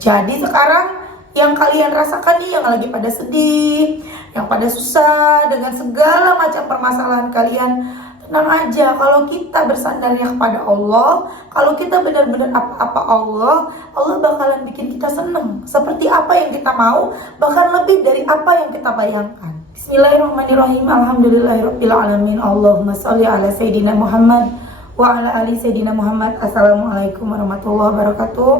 Jadi sekarang yang kalian rasakan nih, yang lagi pada sedih, yang pada susah dengan segala macam permasalahan kalian, tenang aja. Kalau kita bersandarnya kepada Allah, kalau kita benar-benar apa-apa Allah bakalan bikin kita seneng. Seperti apa yang kita mau, bahkan lebih dari apa yang kita bayangkan. Bismillahirrahmanirrahim. Alhamdulillahirabbil alamin. Allahumma sholli ala sayidina Muhammad wa ala ali sayidina Muhammad. Assalamualaikum warahmatullahi wabarakatuh.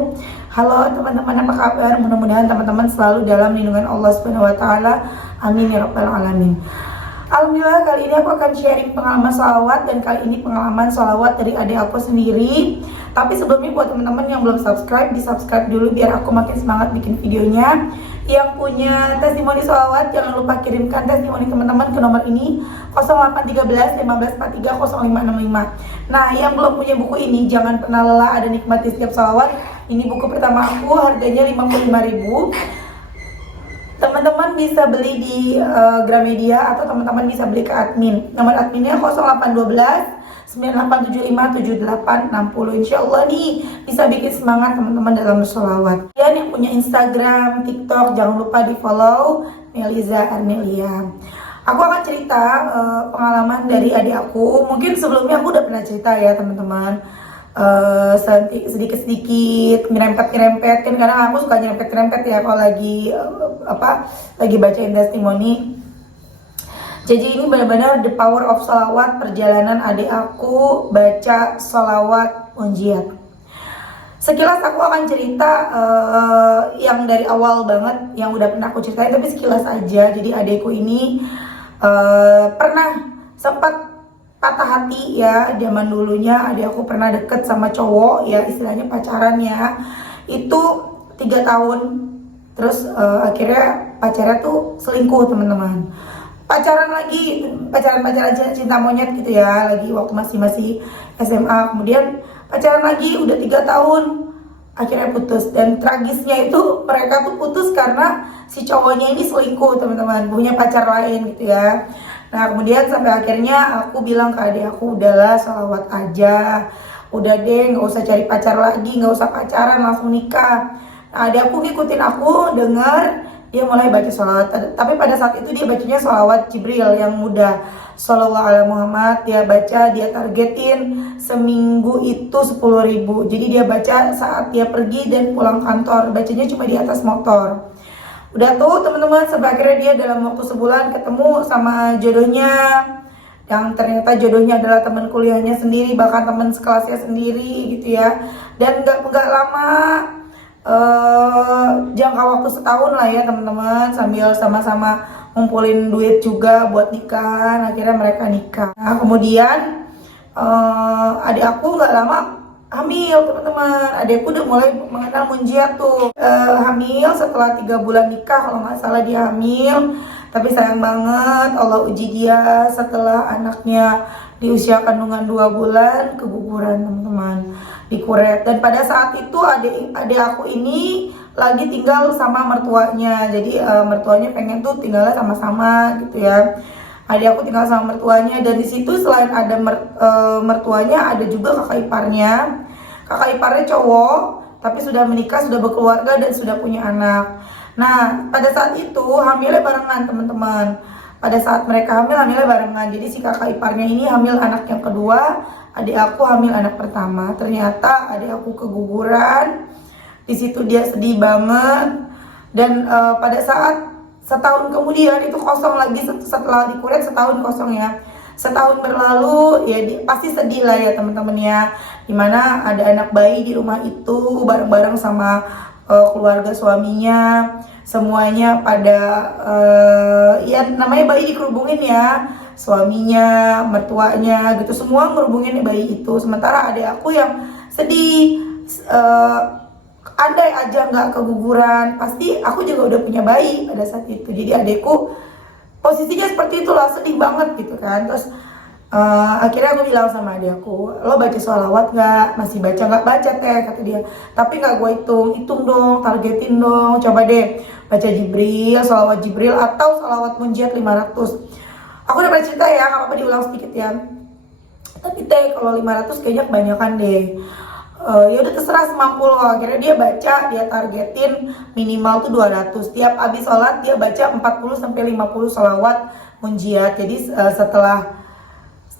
Halo teman-teman, apa kabar? Mudah-mudahan teman-teman selalu dalam lindungan Allah Subhanahu wa taala. Amin ya rabbal alamin. Alhamdulillah, kali ini aku akan sharing pengalaman sholawat, dan kali ini pengalaman sholawat dari adik aku sendiri. Tapi sebelumnya buat teman-teman yang belum subscribe, di subscribe dulu biar aku makin semangat bikin videonya. Yang punya testimoni sholawat, jangan lupa kirimkan testimoni teman-teman ke nomor ini 0813 1543 0565. Nah, yang belum punya buku ini jangan pernah lelah ada nikmati setiap sholawat. Ini buku pertama aku, harganya 55.000. Teman-teman bisa beli di Gramedia atau teman-teman bisa beli ke admin. Nomor adminnya 0812 9875 7860. Insya Allah nih bisa bikin semangat teman-teman dalam bersolawat. Dan yang punya Instagram, TikTok, jangan lupa di follow Meliza Arnelia. Aku akan cerita pengalaman dari adik aku. Mungkin sebelumnya aku udah pernah cerita ya teman-teman. Sedikit-sedikit nyerempet-nyerempet, kan kadang aku suka nyerempet-nyerempet ya kalau lagi lagi bacain testimoni. Jadi ini benar-benar the power of sholawat, perjalanan adik aku baca sholawat munjiat. Sekilas aku akan cerita yang dari awal banget, yang udah pernah aku ceritain, tapi sekilas aja. Jadi adikku ini pernah sempat patah hati ya, zaman dulunya adik aku pernah deket sama cowok ya, istilahnya pacaran ya, itu 3 tahun. Terus akhirnya pacarnya tuh selingkuh teman-teman. Pacaran cinta monyet gitu ya, lagi waktu masih SMA. Kemudian pacaran lagi udah 3 tahun, akhirnya putus. Dan tragisnya itu mereka tuh putus karena si cowoknya ini selingkuh teman-teman, punya pacar lain gitu ya. Nah kemudian sampai akhirnya aku bilang ke adik aku, udahlah sholawat aja, udah deh nggak usah cari pacar lagi, nggak usah pacaran, langsung nikah. Nah adik aku ngikutin aku, dengar dia mulai baca sholawat. Tapi pada saat itu dia bacanya sholawat Jibril yang mudah, Shallallahu alaihi Muhammad. Dia baca, dia targetin seminggu itu 10.000. Jadi dia baca saat dia pergi dan pulang kantor, bacanya cuma di atas motor. Udah tuh teman-teman, sampai akhirnya dia dalam waktu sebulan ketemu sama jodohnya, yang ternyata jodohnya adalah teman kuliahnya sendiri, bahkan teman sekelasnya sendiri gitu ya. Dan nggak lama, jangka waktu setahun lah ya teman-teman, sambil sama-sama ngumpulin duit juga buat nikahan. Akhirnya mereka nikah. Nah kemudian adik aku nggak lama hamil teman-teman. Adikku udah mulai mengenal munjiat tuh. Hamil setelah 3 bulan nikah kalau nggak salah dia hamil. Tapi sayang banget Allah uji dia setelah anaknya di usia kandungan 2 bulan keguguran teman-teman, dikuret. Dan pada saat itu adik aku ini lagi tinggal sama mertuanya. Jadi mertuanya pengen tuh tinggalnya sama-sama gitu ya. Adik aku tinggal sama mertuanya, dan di situ selain ada mertuanya, ada juga kakak iparnya. Kakak iparnya cowok, tapi sudah menikah, sudah berkeluarga, dan sudah punya anak. Nah, pada saat itu hamilnya barengan teman-teman. Pada saat mereka hamilnya barengan. Jadi si kakak iparnya ini hamil anak yang kedua, adik aku hamil anak pertama. Ternyata adik aku keguguran. Di situ dia sedih banget. Dan pada saat setahun kemudian itu kosong lagi, setelah dikuret setahun kosong ya. Setahun berlalu ya, pasti sedih lah ya teman-teman ya. Dimana ada anak bayi di rumah itu bareng-bareng sama keluarga suaminya, semuanya pada ya namanya bayi dikerubungin ya, suaminya, mertuanya gitu, semua ngerubungin bayi itu. Sementara adik aku yang sedih, andai aja nggak keguguran, pasti aku juga udah punya bayi pada saat itu. Jadi adikku posisinya seperti itulah, sedih banget gitu kan. Terus akhirnya aku bilang sama adik aku, lo baca sholawat nggak? Masih baca? Nggak baca teh, kata dia. Tapi nggak gue hitung dong, targetin dong, coba deh baca Jibril, sholawat Jibril atau sholawat munjiat 500. Aku udah pernah cerita ya, nggak apa-apa diulang sedikit ya. Tapi teh kalau 500 kayaknya kebanyakan deh. Ya udah terserah semampu lo. Akhirnya dia baca, dia targetin minimal tuh 200. Tiap habis sholat dia baca 40 sampai 50 sholawat munjiat. Jadi setelah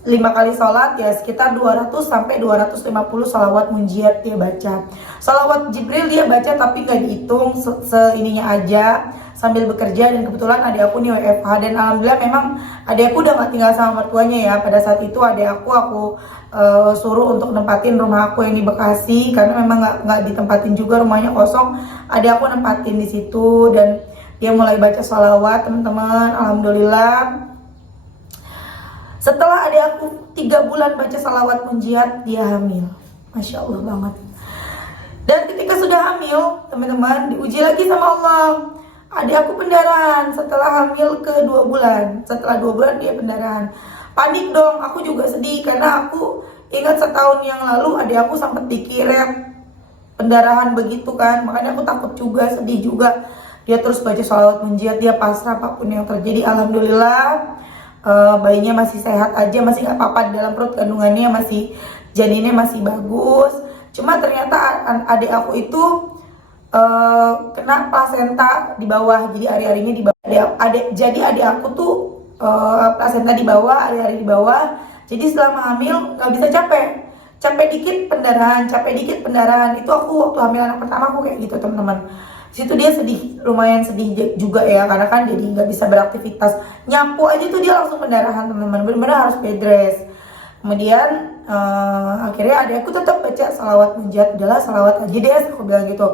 5 kali sholat ya sekitar 200 sampai 250 sholawat munjiat dia baca. Sholawat Jibril dia baca tapi nggak dihitung, seininya aja sambil bekerja. Dan kebetulan adik aku nih WFH, dan alhamdulillah memang adik aku udah gak tinggal sama mertuanya ya. Pada saat itu adik aku suruh untuk nempatin rumah aku yang di Bekasi, karena memang nggak ditempatin juga, rumahnya kosong. Adik aku nempatin di situ dan dia mulai baca sholawat teman-teman. Alhamdulillah setelah adik aku 3 bulan baca salawat munjiat, dia hamil. Masya Allah banget. Dan ketika sudah hamil, teman-teman, diuji lagi sama Allah. Adik aku pendarahan setelah hamil ke 2 bulan. Setelah 2 bulan dia pendarahan. Panik dong, aku juga sedih karena aku ingat setahun yang lalu adik aku sempat dikira pendarahan begitu kan. Makanya aku takut juga, sedih juga. Dia terus baca salawat munjiat, dia pasrah apapun yang terjadi. Alhamdulillah bayinya masih sehat aja, masih nggak apa-apa di dalam perut, kandungannya masih, janinnya masih bagus. Cuma ternyata adik aku itu kena plasenta di bawah, jadi ari-arinya di bawah. Jadi adik aku tuh plasenta di bawah, ari-ari di bawah. Jadi selama hamil nggak bisa capek dikit pendarahan, capek dikit pendarahan. Itu aku waktu hamil anak pertama aku kayak gitu teman-teman. Situ dia sedih, lumayan sedih juga ya, karena kan jadi nggak bisa beraktivitas. Nyapu aja tuh dia langsung pendarahan teman-teman, benar-benar harus bed rest. Kemudian akhirnya adik aku tetap baca salawat munjiat, udahlah salawat aja deh, aku bilang gitu.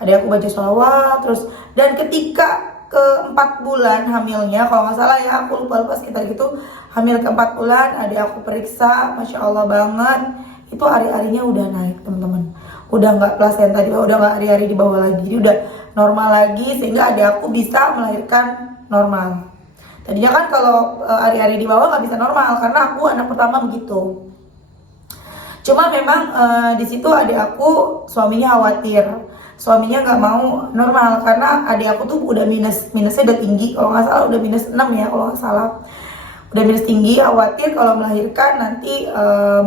Adik aku baca salawat terus, dan ketika ke 4 bulan hamilnya, kalau nggak salah ya, aku lupa sekitar gitu, hamil ke 4 bulan, adik aku periksa, Masya Allah banget, itu ari-arinya udah naik teman-teman. Udah nggak plasenta di bawah, udah nggak ari-ari di bawah lagi, jadi udah normal lagi, sehingga adik aku bisa melahirkan normal. Tadinya kan kalau ari-ari di bawah nggak bisa normal, karena aku anak pertama begitu. Cuma memang di situ adik aku suaminya khawatir, suaminya nggak mau normal karena adik aku tuh udah minusnya udah tinggi, kalau nggak salah udah minus 6 ya kalau nggak salah, udah minus tinggi, khawatir kalau melahirkan nanti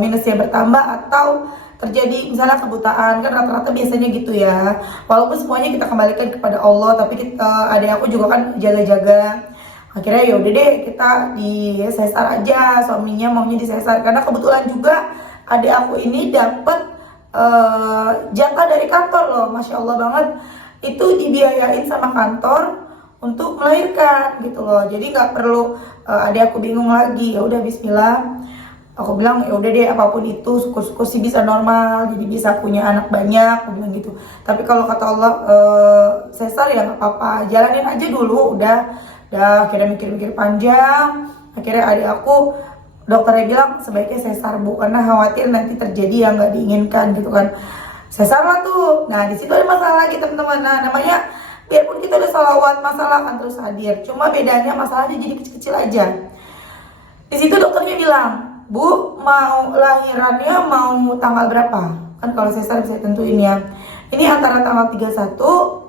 minusnya bertambah atau terjadi misalnya kebutaan, kan rata-rata biasanya gitu ya. Walaupun semuanya kita kembalikan kepada Allah, tapi adik aku juga kan jaga-jaga. Akhirnya yaudah deh kita di sesar aja, suaminya maunya di sesar karena kebetulan juga adik aku ini dapet jatah dari kantor loh, Masya Allah banget. Itu dibiayain sama kantor untuk melahirkan gitu loh, jadi nggak perlu adik aku bingung lagi. Ya udah Bismillah, aku bilang ya udah deh, apapun itu syukur-syukur sih bisa normal, jadi bisa punya anak banyak, aku bilang gitu. Tapi kalau kata Allah sesar ya nggak apa-apa, jalanin aja dulu. Udah akhirnya mikir-mikir panjang, akhirnya adik aku, dokternya bilang sebaiknya sesar bu, karena khawatir nanti terjadi yang nggak diinginkan gitu kan. Sesar lah tuh. Nah di situ ada masalah lagi teman-teman. Nah namanya biarpun kita udah salawat, masalah akan terus hadir. Cuma bedanya masalahnya jadi kecil-kecil aja. Di situ dokternya bilang, Bu, mau lahirannya mau tanggal berapa? Kan kalau sesar bisa tentuin ya. Ini antara tanggal 31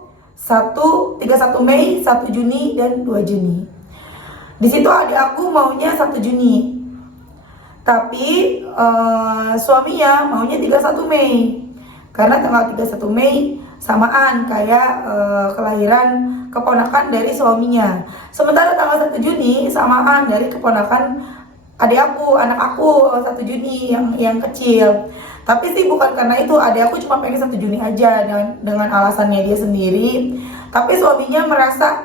Mei, 1 Juni, dan 2 Juni. Di situ adik aku maunya 1 Juni. Tapi suaminya maunya 31 Mei. Karena tanggal 31 Mei samaan kayak kelahiran keponakan dari suaminya. Sementara tanggal 1 Juni samaan dari keponakan adik aku, anak aku 1 Juni yang kecil. Tapi sih bukan karena itu, adik aku cuma pengen 1 Juni aja dengan alasannya dia sendiri. Tapi suaminya merasa,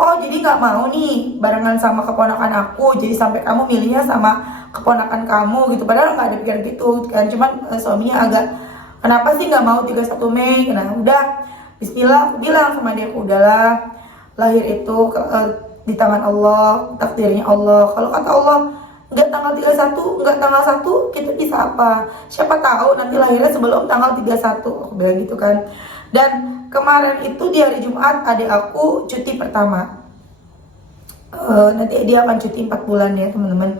oh jadi nggak mau nih barengan sama keponakan aku, jadi sampai kamu milihnya sama keponakan kamu gitu. Padahal nggak ada pikiran gitu kan, cuman suaminya agak kenapa sih nggak mau 31 Mei. Nah udah Bismillah, aku bilang sama dia, udahlah, lahir itu di tangan Allah, takdirnya Allah. Kalau kata Allah nggak tanggal 31, nggak tanggal 1, kita bisa apa? Siapa tahu nanti lahirnya sebelum tanggal 31, aku bilang gitu kan. Dan kemarin itu di hari Jumat adik aku cuti pertama. Nanti dia akan cuti 4 bulan ya teman-teman.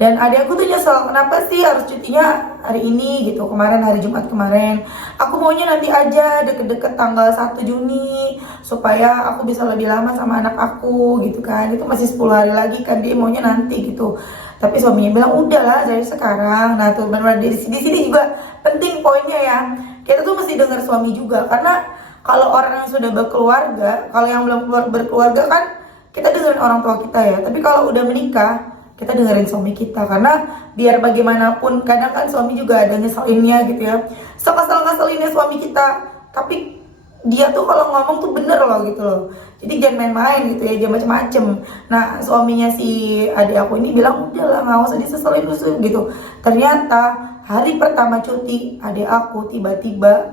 Dan adik aku tuh nyesel, kenapa sih harus cutinya hari ini gitu, kemarin hari Jumat kemarin. Aku maunya nanti aja deket-deket tanggal 1 Juni supaya aku bisa lebih lama sama anak aku gitu kan. Itu masih 10 hari lagi kan, dia maunya nanti gitu. Tapi suaminya bilang udahlah dari sekarang. Nah tuh benar-benar di sini juga penting poinnya ya, kita tuh mesti dengar suami juga, karena kalau orang yang sudah berkeluarga, kalau yang belum berkeluarga kan kita dengerin orang tua kita ya, tapi kalau udah menikah kita dengerin suami kita, karena biar bagaimanapun kadang kan suami juga ada nyeselinnya gitu ya, kesel-ngeselinnya suami kita, tapi dia tuh kalau ngomong tuh bener loh gitu loh, jadi jangan main-main gitu ya, jangan macem-macem. Nah suaminya si adik aku ini bilang udahlah nggak usah diseselin gitu. Ternyata hari pertama cuti adik aku tiba-tiba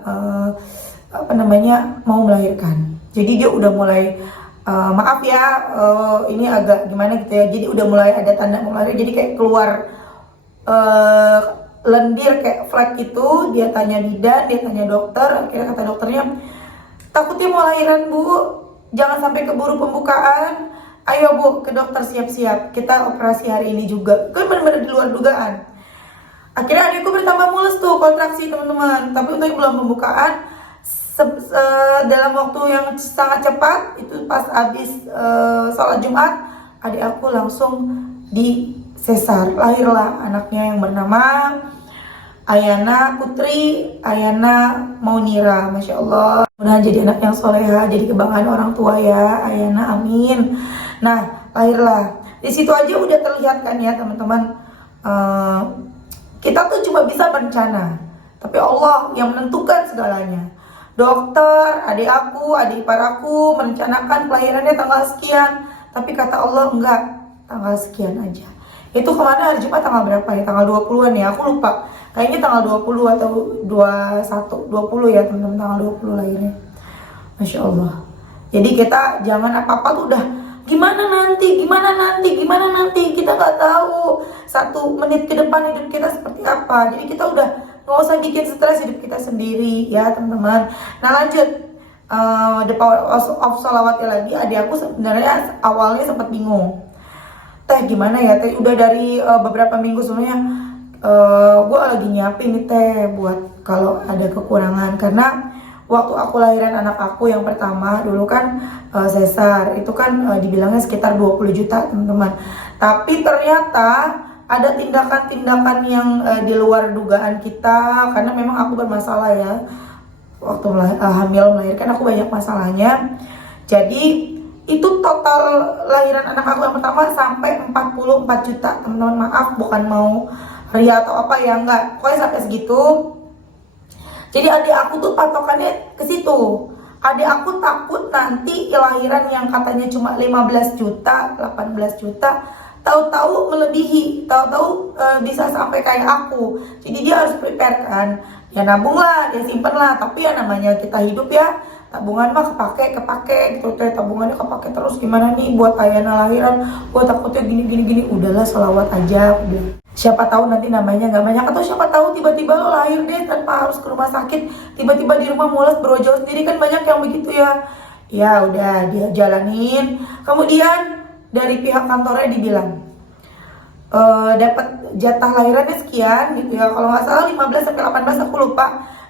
mau melahirkan. Jadi dia udah mulai maaf ya, ini agak gimana gitu ya. Jadi udah mulai ada tanda mau melahirkan. Jadi kayak keluar lendir kayak flek itu. Dia tanya bidan, dia tanya dokter. Akhirnya kata dokternya, takutnya mau lahiran bu, jangan sampai keburu pembukaan. Ayo bu ke dokter, siap-siap. Kita operasi hari ini juga. Kan benar-benar di luar dugaan. Akhirnya adikku bertambah mulus tuh kontraksi teman-teman. Tapi untuk belum pembukaan. Dalam waktu yang sangat cepat itu pas habis sholat Jumat, adik aku langsung di sesar. Lahirlah anaknya yang bernama Ayana Putri Ayana Maunira. Masya Allah, mudah jadi anak yang soleha, jadi kebanggaan orang tua ya Ayana, amin. Nah lahirlah, di situ aja udah terlihat kan ya teman-teman, kita tuh cuma bisa berencana, tapi Allah yang menentukan segalanya. Dokter, adik aku, adik ipar aku merencanakan kelahirannya tanggal sekian, tapi kata Allah enggak, tanggal sekian aja. Itu kemana hari Jumat tanggal berapa ya? Tanggal 20-an ya, aku lupa. Kayaknya tanggal 20 atau 20 ya teman-teman, tanggal 20 lahirnya. Masya Allah. Jadi kita jangan apa-apa tuh udah gimana nanti, kita nggak tahu 1 menit ke depan hidup kita seperti apa. Jadi kita udah nggak usah bikin stres hidup kita sendiri ya teman-teman. Nah lanjut, the power of sholawatnya lagi. Adik aku sebenarnya awalnya sempat bingung, teh gimana ya teh, udah dari beberapa minggu sebelumnya gue lagi nyiapin nih teh buat kalau ada kekurangan, karena waktu aku lahiran anak aku yang pertama dulu kan sesar, itu kan dibilangnya sekitar 20 juta teman-teman. Tapi ternyata ada tindakan-tindakan yang di luar dugaan kita, karena memang aku bermasalah ya waktu hamil melahirkan, aku banyak masalahnya. Jadi itu total lahiran anak aku yang pertama sampai 44 juta teman-teman. Maaf bukan mau ria atau apa ya, enggak, pokoknya sampai segitu. Jadi adik aku tuh patokannya ke situ. Adik aku takut nanti lahiran yang katanya cuma 15 juta, 18 juta tahu-tahu melebihi, tahu-tahu bisa sampai kayak aku. Jadi dia harus prepare kan, ya nabung lah, dia simpen lah. Tapi ya namanya kita hidup ya, tabungan mah kepake gitu teh, tabungannya kepake terus. Gimana nih buat Ayana lahiran, gue takutnya gini, udahlah selawat aja udah. Siapa tahu nanti namanya nggak banyak, atau siapa tahu tiba-tiba lo lahir deh tanpa harus ke rumah sakit, tiba-tiba di rumah mules berojol sendiri, kan banyak yang begitu ya. Ya udah dia jalanin. Kemudian dari pihak kantornya dibilang dapat jatah lahirannya sekian gitu ya, kalau nggak salah 15 sampai 18, aku lupa,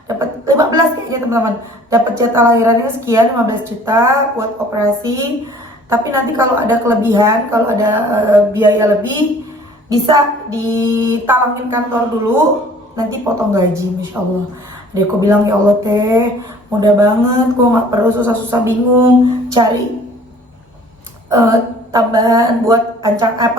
dapat 15 kayaknya teman-teman, dapat jatah lahirannya sekian, 15 juta buat operasi. Tapi nanti kalau ada kelebihan, kalau ada biaya lebih, bisa ditalangin kantor dulu, nanti potong gaji. Masya Allah. Dia aku bilang ya Allah teh mudah banget, gue nggak perlu susah-susah bingung cari tambahan buat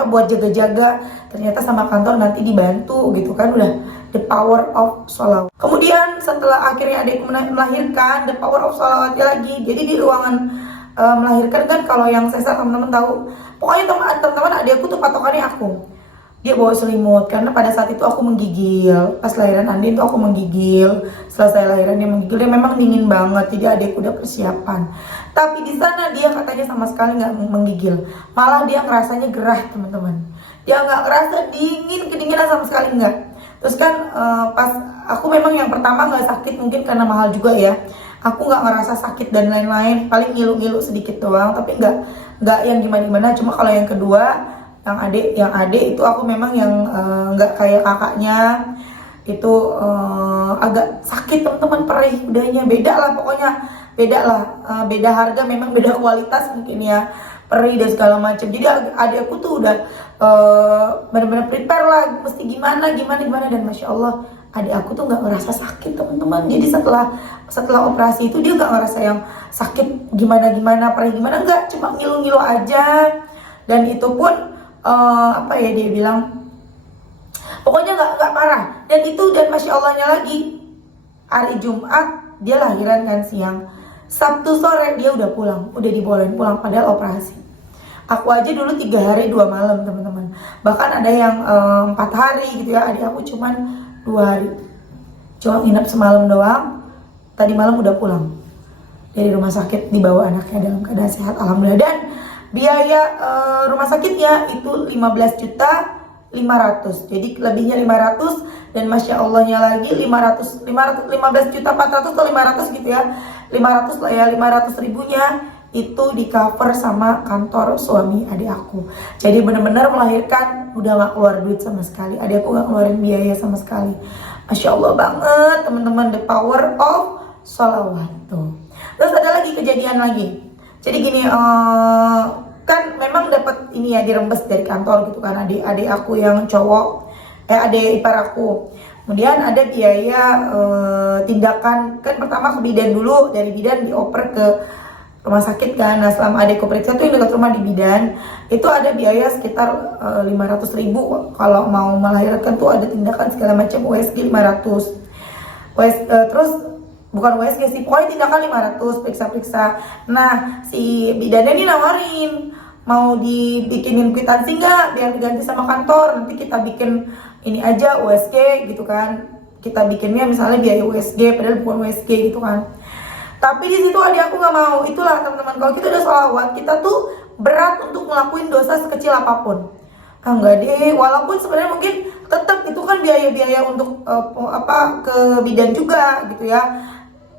buat jaga-jaga. Ternyata sama kantor nanti dibantu gitu kan, udah the power of sholawat. Kemudian setelah akhirnya adikku melahirkan, the power of sholawatnya lagi. Jadi di ruangan melahirkan kan, kalau yang sesar teman-teman tahu, pokoknya teman-teman adikku tuh patokannya aku. Dia bawa selimut, karena pada saat itu aku menggigil. Pas lahiran Andin tuh aku menggigil. Selesai lahiran dia menggigil, dia memang dingin banget. Jadi adikku udah persiapan. Tapi di sana dia katanya sama sekali nggak menggigil. Malah dia ngerasanya gerah teman-teman. Dia nggak ngerasa dingin, kedinginan sama sekali nggak. Terus kan pas aku memang yang pertama nggak sakit, mungkin karena mahal juga ya. Aku nggak ngerasa sakit dan lain-lain. Paling ngilu-ngilu sedikit doang, tapi nggak yang gimana-gimana. Cuma kalau yang kedua, yang adik itu aku memang yang nggak kayak kakaknya itu, agak sakit teman-teman, perih udahnya, beda lah pokoknya, beda lah, beda harga, memang beda kualitas mungkin ya. perih dan segala macam. Jadi adik aku tuh udah benar-benar prepare lah, mesti gimana dan masya Allah adik aku tuh nggak ngerasa sakit teman-teman. Jadi setelah operasi itu dia nggak ngerasa yang sakit gimana perih gimana, enggak, cuma ngilu-ngilu aja. Dan itu pun dia bilang pokoknya nggak parah. Dan masya Allahnya lagi, hari Jumat dia lahiran kan siang, Sabtu sore dia udah pulang, udah dibolehin pulang padahal operasi. Aku aja dulu 3 hari 2 malam teman-teman, bahkan ada yang 4 hari gitu ya. Adik aku cuman 2 hari, cuma nginep semalam doang. Tadi malam udah pulang dari rumah sakit, dibawa anaknya dalam keadaan sehat alhamdulillah. Dan biaya rumah sakitnya itu 15.500.000, jadi lebihnya 500, dan masya Allahnya lagi 15 juta 400 atau 500 gitu ya, 500 lah ya, 500 ribunya itu di cover sama kantor suami adik aku. Jadi benar-benar melahirkan udah gak keluar duit sama sekali, adik aku gak keluarin biaya sama sekali. Masya Allah banget teman-teman, the power of sholawat tuh. Terus ada lagi kejadian lagi. Jadi gini, kan memang dapat ini ya, dirembes dari kantor gitu kan, adik aku yang cowok, adik ipar aku. Kemudian ada biaya tindakan, kan pertama ke bidan dulu, dari bidan dioper ke rumah sakit kan. Nah selama adikku periksa tuh yang dekat rumah di bidan, itu ada biaya sekitar 500.000. Kalau mau melahirkan tuh ada tindakan segala macam, USG 500. Terus bukan USG sih, pokoknya tindakan 500, periksa-periksa. Nah si bidannya ini nawarin, mau dibikinin kwitansi nggak biar diganti sama kantor, nanti kita bikin ini aja USG gitu kan, kita bikinnya misalnya biaya USG padahal bukan USG gitu kan. Tapi di situ adik aku nggak mau. Itulah teman-teman, kalau kita udah sholawat, kita tuh berat untuk ngelakuin dosa sekecil apapun. Enggak deh, walaupun sebenarnya mungkin tetap itu kan biaya-biaya untuk ke bidan juga gitu ya,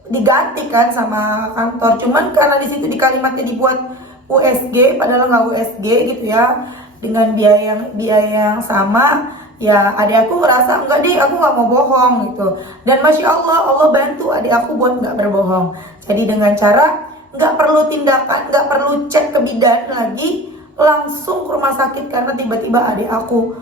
diganti kan sama kantor. Cuman karena di situ di kalimatnya dibuat USG padahal nggak USG gitu ya, dengan biaya yang sama. Ya adik aku ngerasa enggak deh, aku nggak mau bohong gitu. Dan masya Allah bantu adik aku buat nggak berbohong. Jadi dengan cara nggak perlu tindakan, nggak perlu cek ke bidan lagi, langsung ke rumah sakit karena tiba-tiba adik aku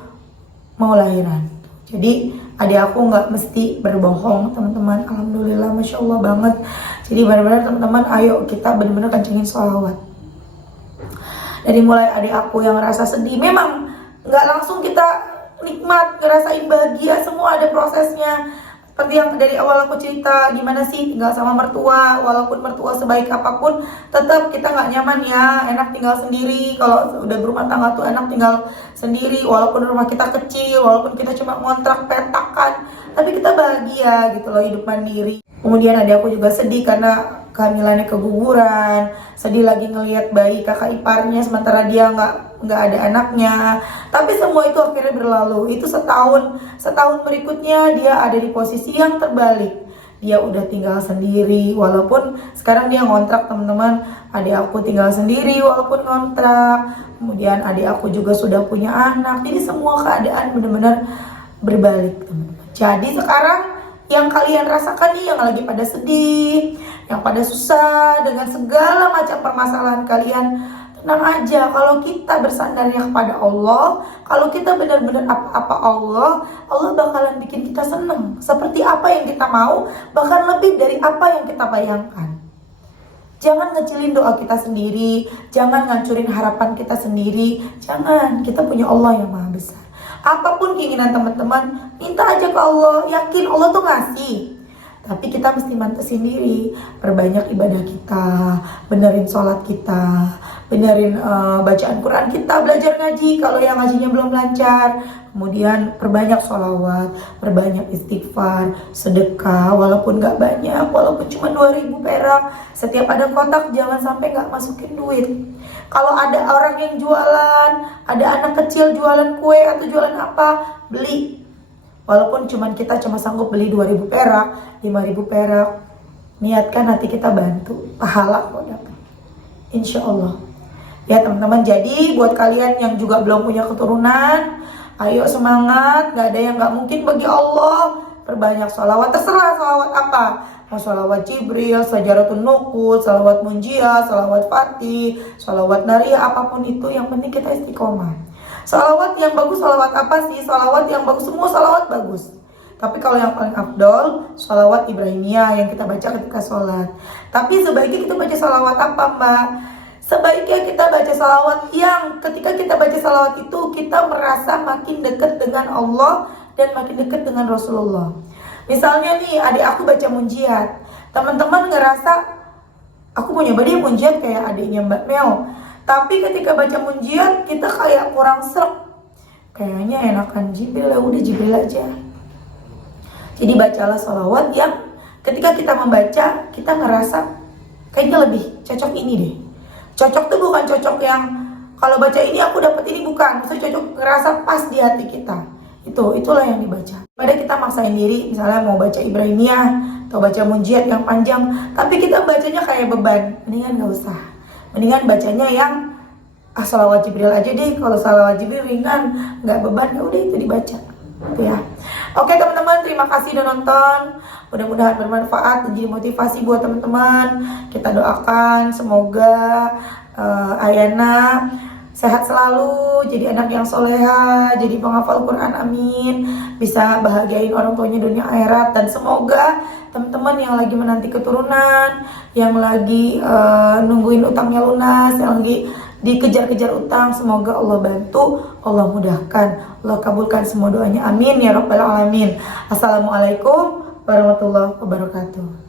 mau lahiran. Jadi adik aku nggak mesti berbohong teman-teman. Alhamdulillah, masya Allah banget. Jadi benar-benar teman-teman, ayo kita benar-benar kencengin sholawat. Dari mulai adik aku yang ngerasa sedih, memang nggak langsung kita nikmat, ngerasain bahagia, semua ada prosesnya. Seperti yang dari awal aku cerita, gimana sih tinggal sama mertua, walaupun mertua sebaik apapun, tetap kita nggak nyaman ya, enak tinggal sendiri. Kalau udah berumah tangga tuh enak tinggal sendiri, walaupun rumah kita kecil, walaupun kita cuma ngontrak petakan, tapi kita bahagia gitu loh, hidup mandiri. Kemudian ada aku juga sedih karena kehamilannya keguguran, sedih lagi ngelihat bayi kakak iparnya sementara dia nggak ada anaknya. Tapi semua itu akhirnya berlalu. Itu setahun berikutnya dia ada di posisi yang terbalik. Dia udah tinggal sendiri, walaupun sekarang dia ngontrak teman-teman. Adik aku tinggal sendiri walaupun ngontrak. Kemudian adik aku juga sudah punya anak. Jadi semua keadaan benar-benar berbalik teman-teman. Jadi sekarang yang kalian rasakan nih, yang lagi pada sedih, yang pada susah dengan segala macam permasalahan kalian, tenang aja. Kalau kita bersandarnya kepada Allah, kalau kita benar-benar apa-apa Allah bakalan bikin kita seneng. Seperti apa yang kita mau, bahkan lebih dari apa yang kita bayangkan. Jangan ngecilin doa kita sendiri, jangan ngancurin harapan kita sendiri. Jangan, kita punya Allah yang maha besar. Apapun keinginan teman-teman, minta aja ke Allah, yakin Allah tuh ngasih. Tapi kita mesti mantesin diri, perbanyak ibadah kita, benerin sholat kita, benerin bacaan Quran kita, belajar ngaji kalau yang ngajinya belum lancar. Kemudian perbanyak sholawat, perbanyak istighfar, sedekah, walaupun gak banyak, walaupun cuma 2.000 perak. Setiap ada kotak jangan sampai gak masukin duit. Kalau ada orang yang jualan, ada anak kecil jualan kue atau jualan apa, beli. Walaupun kita cuma sanggup beli 2.000 perak, 5.000 perak, niatkan hati kita bantu, pahala kok dapat, insya Allah. Ya teman-teman, jadi buat kalian yang juga belum punya keturunan, ayo semangat, gak ada yang gak mungkin bagi Allah. Perbanyak sholawat, terserah sholawat apa, mau sholawat Jibril, sajaratun nukut, sholawat munjiah, sholawat fatih, sholawat nariyah, apapun itu, yang penting kita istiqomah. Sholawat yang bagus, sholawat apa sih? Sholawat yang bagus, semua sholawat bagus. Tapi kalau yang paling afdol, sholawat Ibrahimiyah yang kita baca ketika sholat. Tapi sebaiknya kita baca sholawat apa, Mbak? Sebaiknya kita baca sholawat yang ketika kita baca sholawat itu, kita merasa makin dekat dengan Allah dan makin dekat dengan Rasulullah. Misalnya nih, adik aku baca munjiat. Teman-teman ngerasa, aku mau nyoba dia munjiat kayak adiknya Mbak Mel. Tapi ketika baca munjiat, kita kayak kurang serap. Kayaknya enakan Jibril, udah Jibril aja. Jadi bacalah sholawat yang ketika kita membaca, kita ngerasa kayaknya lebih cocok ini deh. Cocok tuh bukan cocok yang kalau baca ini aku dapat ini, bukan. Maksudnya cocok ngerasa pas di hati kita. Itulah yang dibaca. Pada kita maksain diri, misalnya mau baca Ibrahimiyah atau baca munjiat yang panjang, tapi kita bacanya kayak beban. Mendingan gak usah. Mendingan bacanya yang sholawat Jibril aja deh. Kalau sholawat Jibril ringan, gak beban, ya udah itu dibaca. Gitu ya. Oke teman-teman, terima kasih udah nonton. Mudah-mudahan bermanfaat dan jadi motivasi buat teman-teman. Kita doakan semoga Ayana sehat selalu, jadi anak yang soleha, jadi penghafal Quran, amin. Bisa bahagiain orang tuanya dunia akhirat. Dan semoga teman-teman yang lagi menanti keturunan, yang lagi nungguin utangnya lunas, yang lagi dikejar-kejar utang, semoga Allah bantu, Allah mudahkan, Allah kabulkan semua doanya, amin ya rabbal alamin. Assalamualaikum warahmatullahi wabarakatuh.